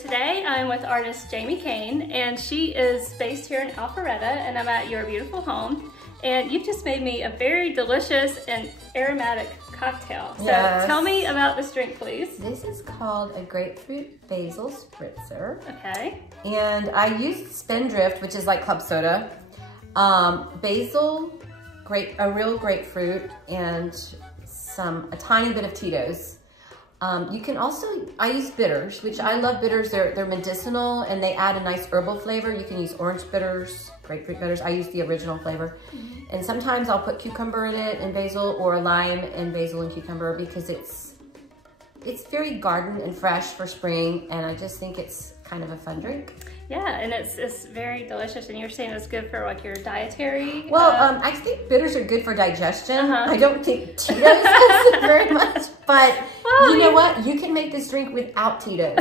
today I'm with artist Jamie Cain, and she is based here in Alpharetta, and I'm at your beautiful home. And you've just made me a very delicious and aromatic cocktail. So tell me about this drink, please. This is called a grapefruit basil spritzer. Okay. And I used Spindrift, which is like club soda, basil, a real grapefruit, and a tiny bit of Tito's. You can also, I use bitters, which I love bitters. They're medicinal and they add a nice herbal flavor. You can use orange bitters, grapefruit bitters. I use the original flavor. And sometimes I'll put cucumber in it and basil, or lime and basil and cucumber, because it's very garden and fresh for spring, and I just think it's kind of a fun drink. Yeah, and it's very delicious, and you're saying it's good for like your dietary? Well, I think bitters are good for digestion. I don't think Tito's is very much, but you know what? You can make this drink without Tito's.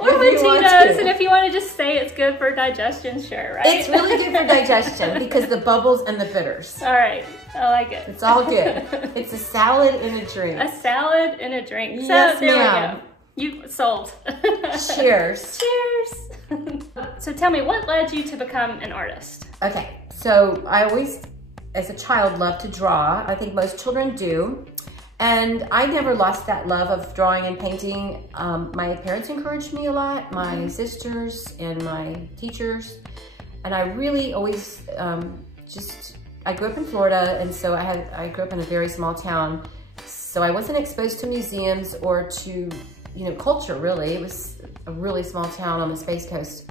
Or with Tito's, and if you want to just say it's good for digestion, sure, right? It's really good for digestion because the bubbles and the bitters. All right, I like it. It's all good. It's a salad in a drink. A salad in a drink. So yes, there we go. You sold. Cheers. Cheers. So tell me, what led you to become an artist? Okay, so I always, as a child, loved to draw. I think most children do. And I never lost that love of drawing and painting. My parents encouraged me a lot, my sisters and my teachers. And I really always I grew up in Florida, and so I grew up in a very small town. So I wasn't exposed to museums or to, culture, really. It was a really small town on the Space Coast.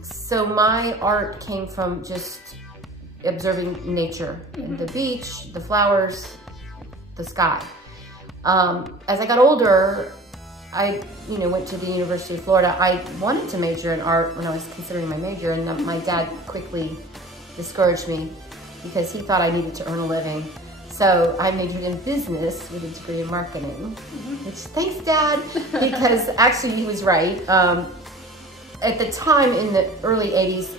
So my art came from just observing nature, the beach, the flowers, the sky. As I got older, I went to the University of Florida. I wanted to major in art when I was considering my major, and my dad quickly discouraged me because he thought I needed to earn a living. So I majored in business with a degree in marketing, which, thanks Dad, because actually he was right. At the time in the early 80s,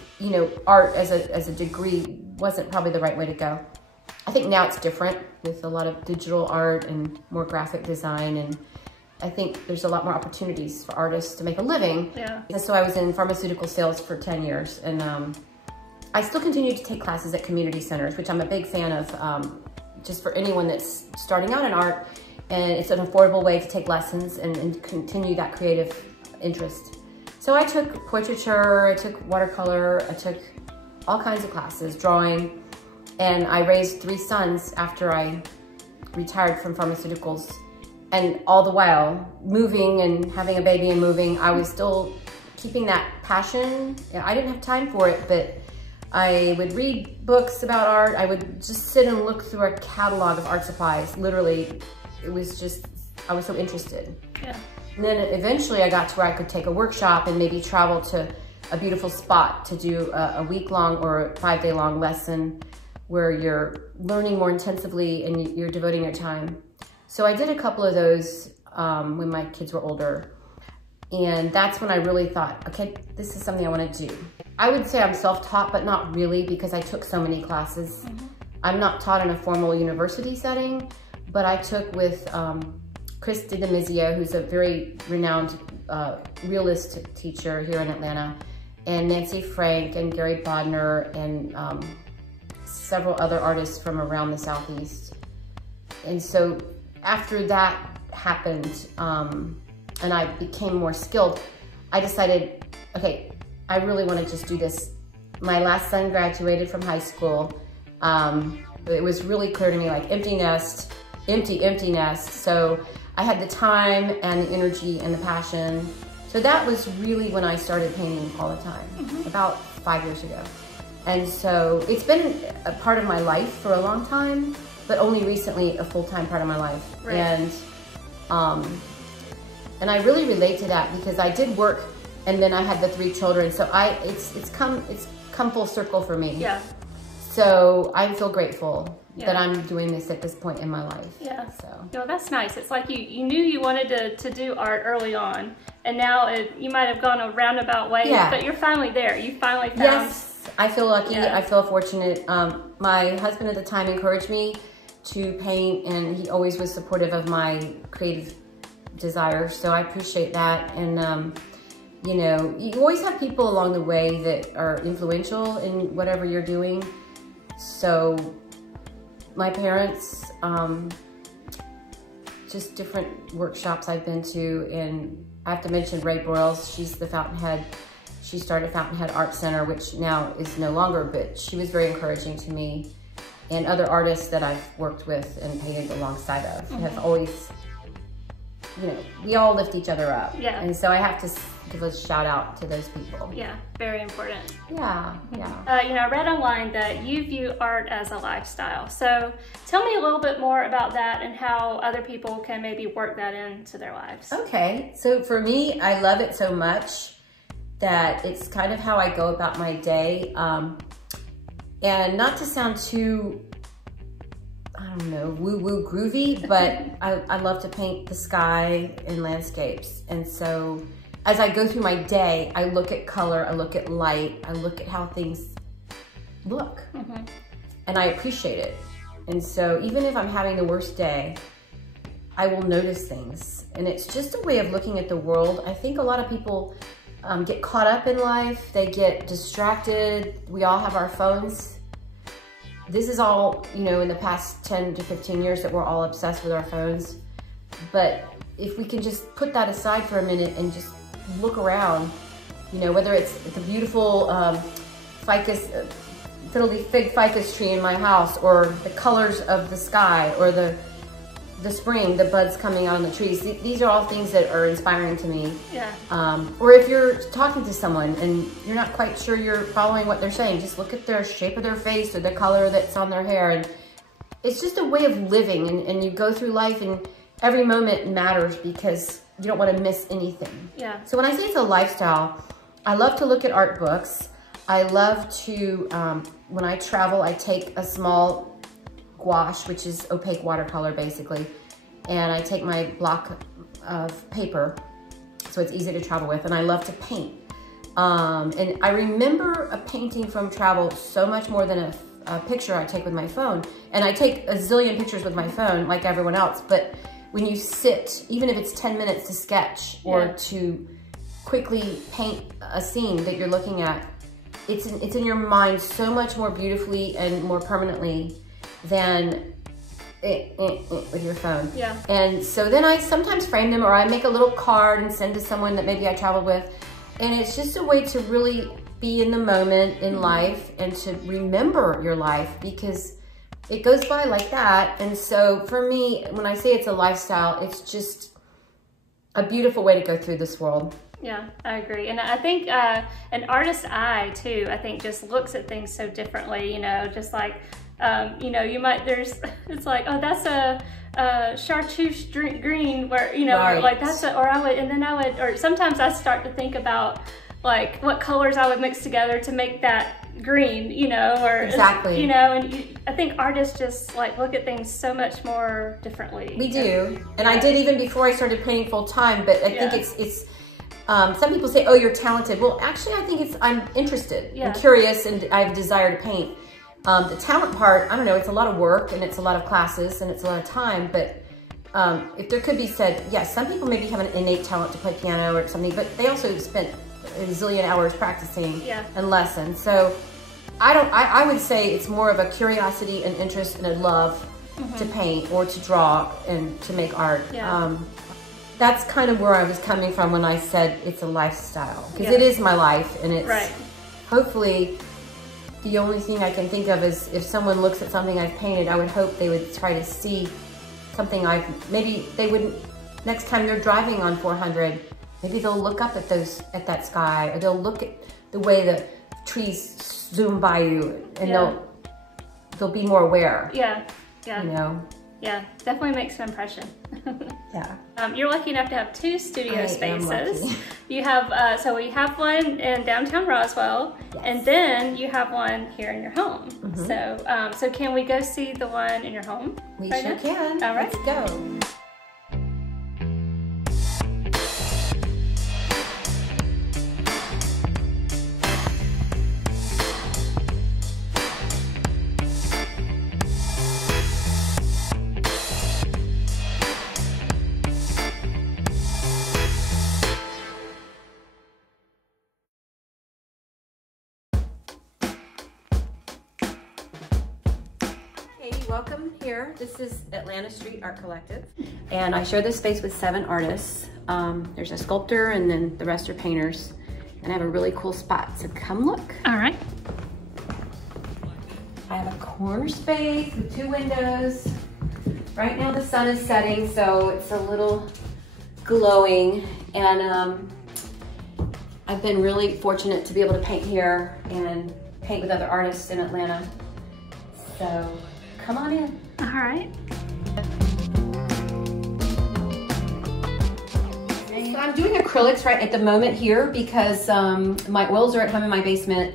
art as a degree wasn't probably the right way to go. I think now it's different with a lot of digital art and more graphic design, and I think there's a lot more opportunities for artists to make a living. Yeah. So I was in pharmaceutical sales for 10 years, and I still continue to take classes at community centers, which I'm a big fan of, just for anyone that's starting out in art, and it's an affordable way to take lessons and continue that creative interest. So I took portraiture, I took watercolor, I took all kinds of classes, drawing, and I raised 3 sons after I retired from pharmaceuticals. And all the while, moving and having a baby and moving, I was still keeping that passion. I didn't have time for it, but I would read books about art. I would just sit and look through a catalog of art supplies. Literally, it was just, I was so interested. Yeah. And then eventually I got to where I could take a workshop and maybe travel to a beautiful spot to do a week-long or a 5-day-long lesson where you're learning more intensively and you're devoting your time. So I did a couple of those when my kids were older. And that's when I really thought, okay, this is something I want to do. I would say I'm self-taught, but not really, because I took so many classes. I'm not taught in a formal university setting, but I took with Chris DiDomizio, who's a very renowned realist teacher here in Atlanta, and Nancy Frank and Gary Bodner, and several other artists from around the Southeast. And so after that happened, and I became more skilled, I decided, okay, I really want to just do this. My last son graduated from high school. It was really clear to me, like, empty nest, empty nest. So I had the time and the energy and the passion. So that was really when I started painting all the time, about 5 years ago. And so it's been a part of my life for a long time, but only recently a full-time part of my life. Right. And I really relate to that because I did work, and then I had the 3 children. So it's come full circle for me. Yeah. So I feel grateful that I'm doing this at this point in my life. Yeah. So that's nice. It's like you knew you wanted to do art early on, and now you might have gone a roundabout way, but you're finally there. You finally found. Yes, I feel lucky. I feel fortunate. My husband at the time encouraged me to paint, and he always was supportive of my creative desire. So I appreciate that. And, you know, you always have people along the way that are influential in whatever you're doing. So my parents, just different workshops I've been to, and I have to mention Ray Broyles. She's the Fountainhead. She started Fountainhead Art Center, which now is no longer, but she was very encouraging to me. And other artists that I've worked with and painted alongside of have always, you know, we all lift each other up. Yeah. And so I have to give a shout out to those people. Yeah, very important. Yeah, yeah. You know, I read online that you view art as a lifestyle. So tell me a little bit more about that and how other people can maybe work that into their lives. Okay, so for me, I love it so much that it's kind of how I go about my day. And not to sound too, I don't know, woo-woo groovy, but I love to paint the sky and landscapes. And so as I go through my day, I look at color, I look at light, I look at how things look, and I appreciate it. And so even if I'm having the worst day, I will notice things. And it's just a way of looking at the world. I think a lot of people get caught up in life, they get distracted. We all have our phones. This is all, you know, in the past 10 to 15 years that we're all obsessed with our phones. But if we can just put that aside for a minute and just look around, you know, whether it's the beautiful fiddly fig ficus tree in my house, or the colors of the sky, or the spring, the buds coming out on the trees. These are all things that are inspiring to me. Yeah. Or if you're talking to someone and you're not quite sure you're following what they're saying, just look at their shape of their face or the color that's on their hair. And it's just a way of living, and you go through life and every moment matters because you don't want to miss anything. Yeah. So when I say it's a lifestyle, I love to look at art books. I love to, when I travel, I take a small gouache, which is opaque watercolor basically, and I take my block of paper so it's easy to travel with, and I love to paint. And I remember a painting from travel so much more than a picture I take with my phone. And I take a zillion pictures with my phone like everyone else, but when you sit, even if it's 10 minutes to sketch or to quickly paint a scene that you're looking at, it's in your mind so much more beautifully and more permanently than with your phone. Yeah. And so then I sometimes frame them, or I make a little card and send to someone that maybe I traveled with. And it's just a way to really be in the moment in life and to remember your life, because it goes by like that. And so for me, when I say it's a lifestyle, it's just a beautiful way to go through this world. Yeah, I agree. And I think an artist's eye too, I think just looks at things so differently, you know, just like, you know, you might, it's like, oh, that's a chartreuse green, where, you know, right. or like that's or sometimes I start to think about like what colors I would mix together to make that green, you know, or exactly, you know, and I think artists just like look at things so much more differently. We do, and I did even before I started painting full time. But I think it's some people say, oh, you're talented. Well, actually, I think I'm interested and curious, and I have a desire to paint. The talent part, I don't know, it's a lot of work and it's a lot of classes and it's a lot of time, but if there could be said, yes, some people maybe have an innate talent to play piano or something, but they also spent a zillion hours practicing and lessons. So I would say it's more of a curiosity and interest and a love to paint or to draw and to make art. Yeah. That's kind of where I was coming from when I said it's a lifestyle, because it is my life, and it's hopefully the only thing I can think of is if someone looks at something I've painted, I would hope they would try to see something maybe they wouldn't, next time they're driving on 400, maybe they'll look up at that sky, or they'll look at the way the trees zoom by you, and they'll be more aware. Yeah. You know? Yeah, definitely makes an impression. Yeah. You're lucky enough to have 2 studio spaces. You have, so we have one in downtown Roswell, and then you have one here in your home. So can we go see the one in your home? We sure can. All right. Let's go. welcome here. This is Atlanta Street Art Collective. And I share this space with 7 artists. There's a sculptor and then the rest are painters. And I have a really cool spot, so come look. All right. I have a corner space with 2 windows. Right now the sun is setting, so it's a little glowing. And I've been really fortunate to be able to paint here and paint with other artists in Atlanta. So come on in. All right. So I'm doing acrylics right at the moment here because my oils are at home in my basement.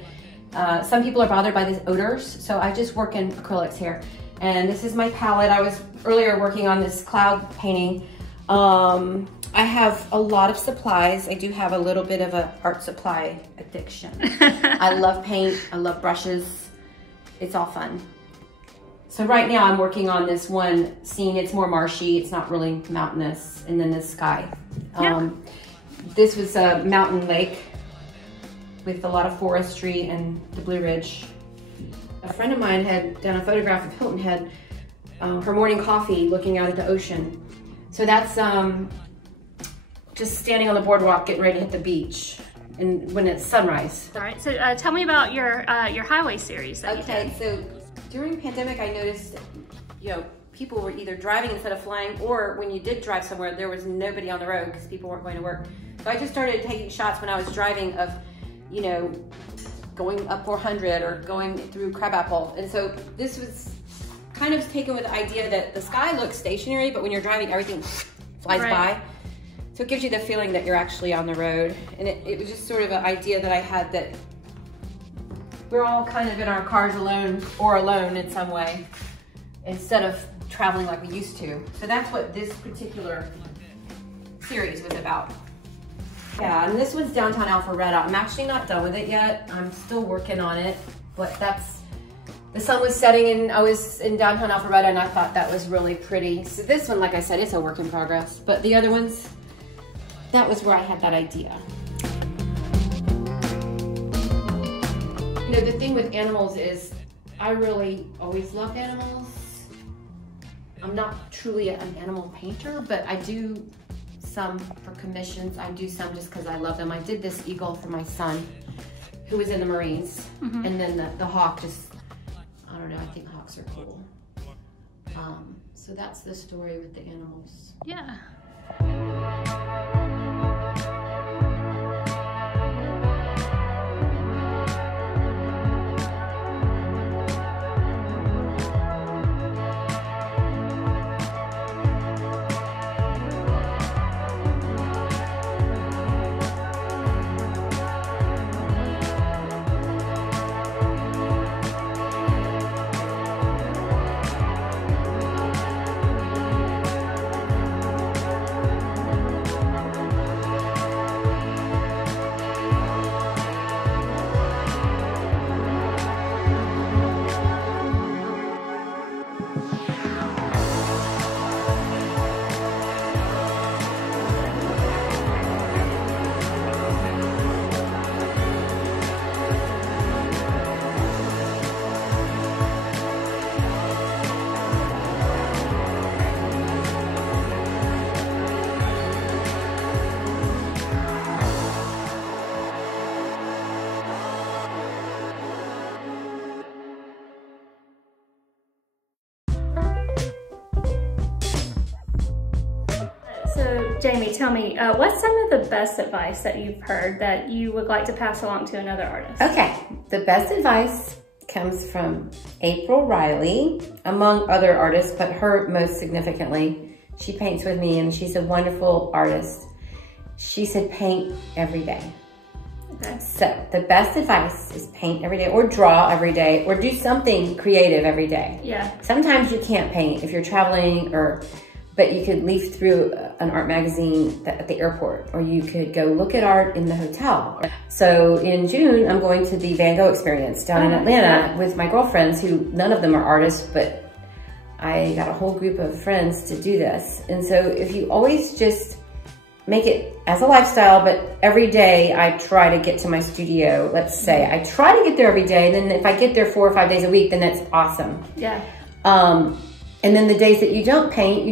Some people are bothered by these odors, so I just work in acrylics here. And this is my palette. I was earlier working on this cloud painting. I have a lot of supplies. I do have a little bit of an art supply addiction. I love paint, I love brushes. It's all fun. So right now I'm working on this one scene. It's more marshy, it's not really mountainous, and then the sky. Yeah. This was a mountain lake with a lot of forestry and the Blue Ridge. A friend of mine had done a photograph of Hilton Head, her morning coffee looking out at the ocean. So that's just standing on the boardwalk getting ready to hit the beach and when it's sunrise. All right, so tell me about your highway series that you did. So during pandemic, I noticed, people were either driving instead of flying, or when you did drive somewhere, there was nobody on the road because people weren't going to work. So I just started taking shots when I was driving of, going up 400 or going through Crabapple. And so this was kind of taken with the idea that the sky looks stationary, but when you're driving, everything flies by. So it gives you the feeling that you're actually on the road. And it was just sort of an idea that I had that we're all kind of in our cars alone or alone in some way, instead of traveling like we used to. So that's what this particular series was about. Yeah, and this one's downtown Alpharetta. I'm actually not done with it yet. I'm still working on it, but the sun was setting and I was in downtown Alpharetta and I thought that was really pretty. So this one, like I said, it's a work in progress, but the other ones, that was where I had that idea. The thing with animals is I really always loved animals. I'm not truly an animal painter, but I do some for commissions. I do some just because I love them. I did this eagle for my son who was in the Marines. And then the hawk I don't know, I think hawks are cool. So that's the story with the animals. Yeah. So Jamie, tell me, what's some of the best advice that you've heard that you would like to pass along to another artist? Okay, the best advice comes from April Riley, among other artists, but her most significantly. She paints with me and she's a wonderful artist. She said paint every day. Okay. So the best advice is paint every day, or draw every day, or do something creative every day. Yeah. Sometimes you can't paint if you're traveling, but you could leaf through an art magazine at the airport, or you could go look at art in the hotel. So in June, I'm going to the Van Gogh experience down in Atlanta with my girlfriends, who none of them are artists, but I got a whole group of friends to do this. And so if you always just make it as a lifestyle, but every day I try to get to my studio, let's say. I try to get there every day, and then if I get there 4 or 5 days a week, then that's awesome. Yeah. And then the days that you don't paint,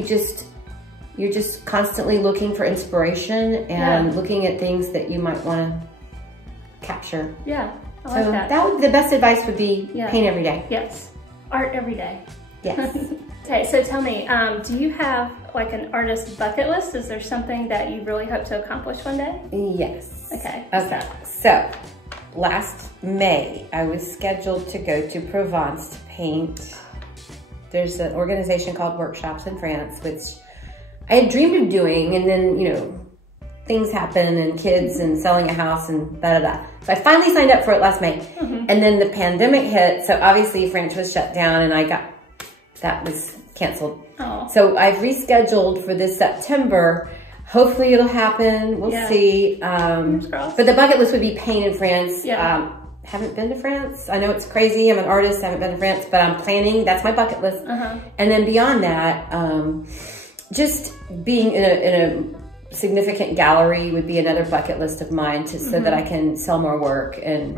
you're just constantly looking for inspiration and looking at things that you might want to capture. Yeah, I like that. The best advice would be paint every day. Yes, art every day. Yes. Okay, so tell me, do you have like an artist bucket list? Is there something that you really hope to accomplish one day? Yes. Okay. Okay. So last May, I was scheduled to go to Provence to paint. There's an organization called Workshops in France, which I had dreamed of doing, and then, you know, things happen and kids and selling a house and da-da-da. So I finally signed up for it last May. And then the pandemic hit, so obviously France was shut down and that was canceled. Oh. So I've rescheduled for this September. Hopefully it'll happen. We'll see. But the bucket list would be paint in France. Haven't been to France. I know it's crazy. I'm an artist. I haven't been to France, but I'm planning. That's my bucket list. And then beyond that, just being in a significant gallery would be another bucket list of mine, so that I can sell more work and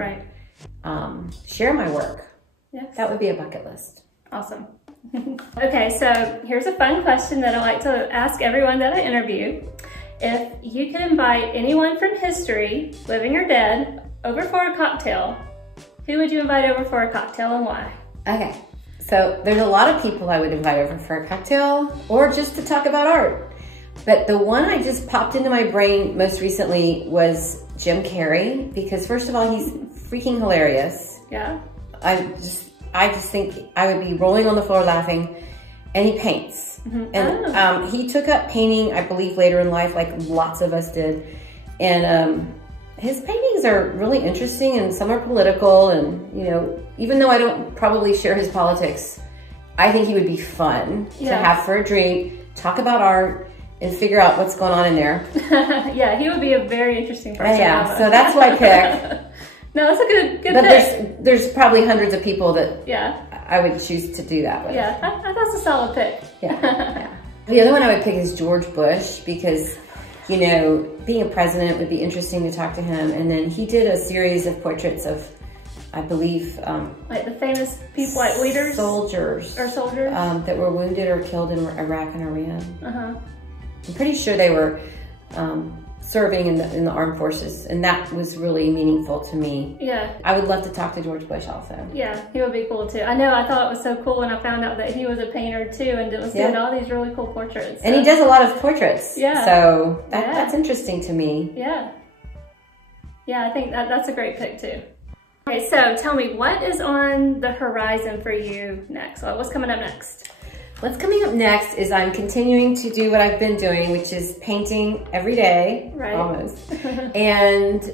share my work. Yes. That would be a bucket list. Awesome. Okay, so here's a fun question that I like to ask everyone that I interview. If you could invite anyone from history, living or dead, over for a cocktail, who would you invite over for a cocktail and why? Okay, so there's a lot of people I would invite over for a cocktail or just to talk about art. But the one I just popped into my brain most recently was Jim Carrey, because first of all, he's freaking hilarious. Yeah. I just think I would be rolling on the floor laughing, and he paints. And he took up painting, I believe, later in life, like lots of us did. And his paintings are really interesting, and some are political, and, you know, even though I don't probably share his politics, I think he would be fun to have for a drink, talk about art, and figure out what's going on in there. Yeah, he would be a very interesting person. Yeah, so that's what I pick. No, that's a good but pick. There's probably hundreds of people that I would choose to do that with. Yeah, that's a solid pick. Yeah. The other one I would pick is George Bush, because, you know, being a president would be interesting to talk to him. And then he did a series of portraits of, I believe, like the famous people, like leaders? Soldiers. That were wounded or killed in Iraq and Iran. I'm pretty sure they were serving in the armed forces, and that was really meaningful to me. Yeah. I would love to talk to George Bush also. Yeah, he would be cool too. I know, I thought it was so cool when I found out that he was a painter too, and was doing all these really cool portraits. So. And he does a lot of portraits. Yeah. So that's interesting to me. Yeah. Yeah, I think that's a great pick too. Okay, so tell me, what is on the horizon for you next? What's coming up next? What's coming up next is I'm continuing to do what I've been doing, which is painting every day, almost, and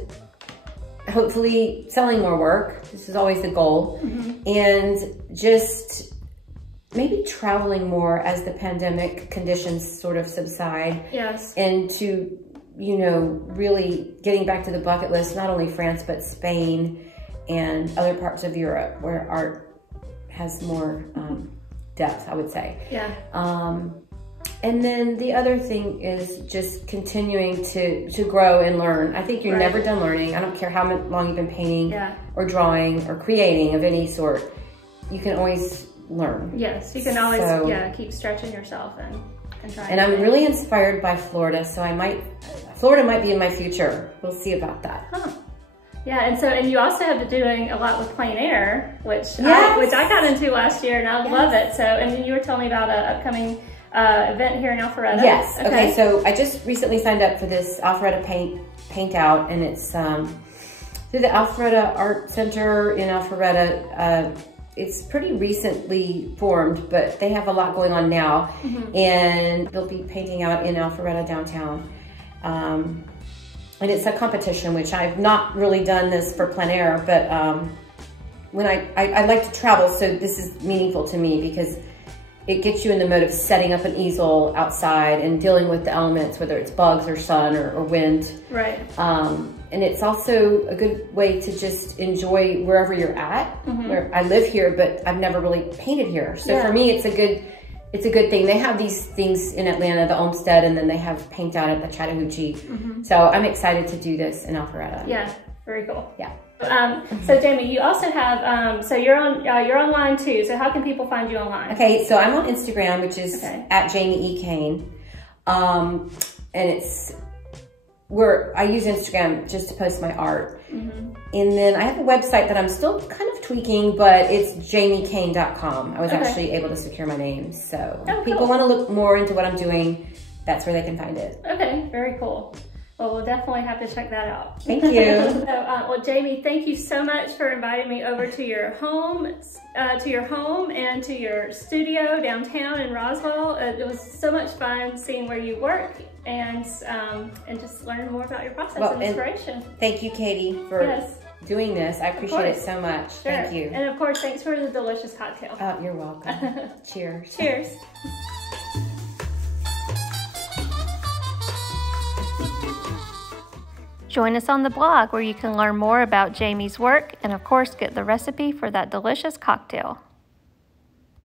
hopefully selling more work. This is always the goal. And just maybe traveling more as the pandemic conditions sort of subside. Yes. And to, you know, really getting back to the bucket list, not only France, but Spain and other parts of Europe where art has more depth, I would say. Yeah. And then the other thing is just continuing to grow and learn. I think you're never done learning. I don't care how long you've been painting or drawing or creating of any sort. You can always learn. Yes, you can always keep stretching yourself and trying. And I'm really inspired by Florida, so Florida might be in my future. We'll see about that. Huh. Yeah, and you also have been doing a lot with plein air, which I got into last year, and I love it. So, and you were telling me about an upcoming event here in Alpharetta. Yes. Okay. So I just recently signed up for this Alpharetta paint out, and it's through the Alpharetta Art Center in Alpharetta. It's pretty recently formed, but they have a lot going on now, and they'll be painting out in Alpharetta downtown. And it's a competition, which I've not really done this for plein air, but when I like to travel, so this is meaningful to me because it gets you in the mode of setting up an easel outside and dealing with the elements, whether it's bugs or sun or wind. Right. And it's also a good way to just enjoy wherever you're at. Where I live here, but I've never really painted here. So for me, it's a good thing. They have these things in Atlanta, the Olmsted, and then they have paint out at the Chattahoochee. So I'm excited to do this in Alpharetta. Yeah, very cool. Yeah. So Jamie, you also have, so you're online too. So how can people find you online? Okay, so I'm on Instagram, which is at Jamie Cain. And it's where I use Instagram just to post my art. And then I have a website that I'm still kind of tweaking, but it's jamiecain.com. I was actually able to secure my name. So if people want to look more into what I'm doing, that's where they can find it. Okay, very cool. Well, we'll definitely have to check that out. Thank you. So, well, Jamie, thank you so much for inviting me over to your home, and to your studio downtown in Roswell. It was so much fun seeing where you work and just learn more about your process and inspiration. Thank you, Katie, for doing this. I appreciate it so much. Sure. Thank you. And of course, thanks for the delicious cocktail. Oh, you're welcome. Cheers. Cheers. Join us on the blog where you can learn more about Jamie's work and of course get the recipe for that delicious cocktail.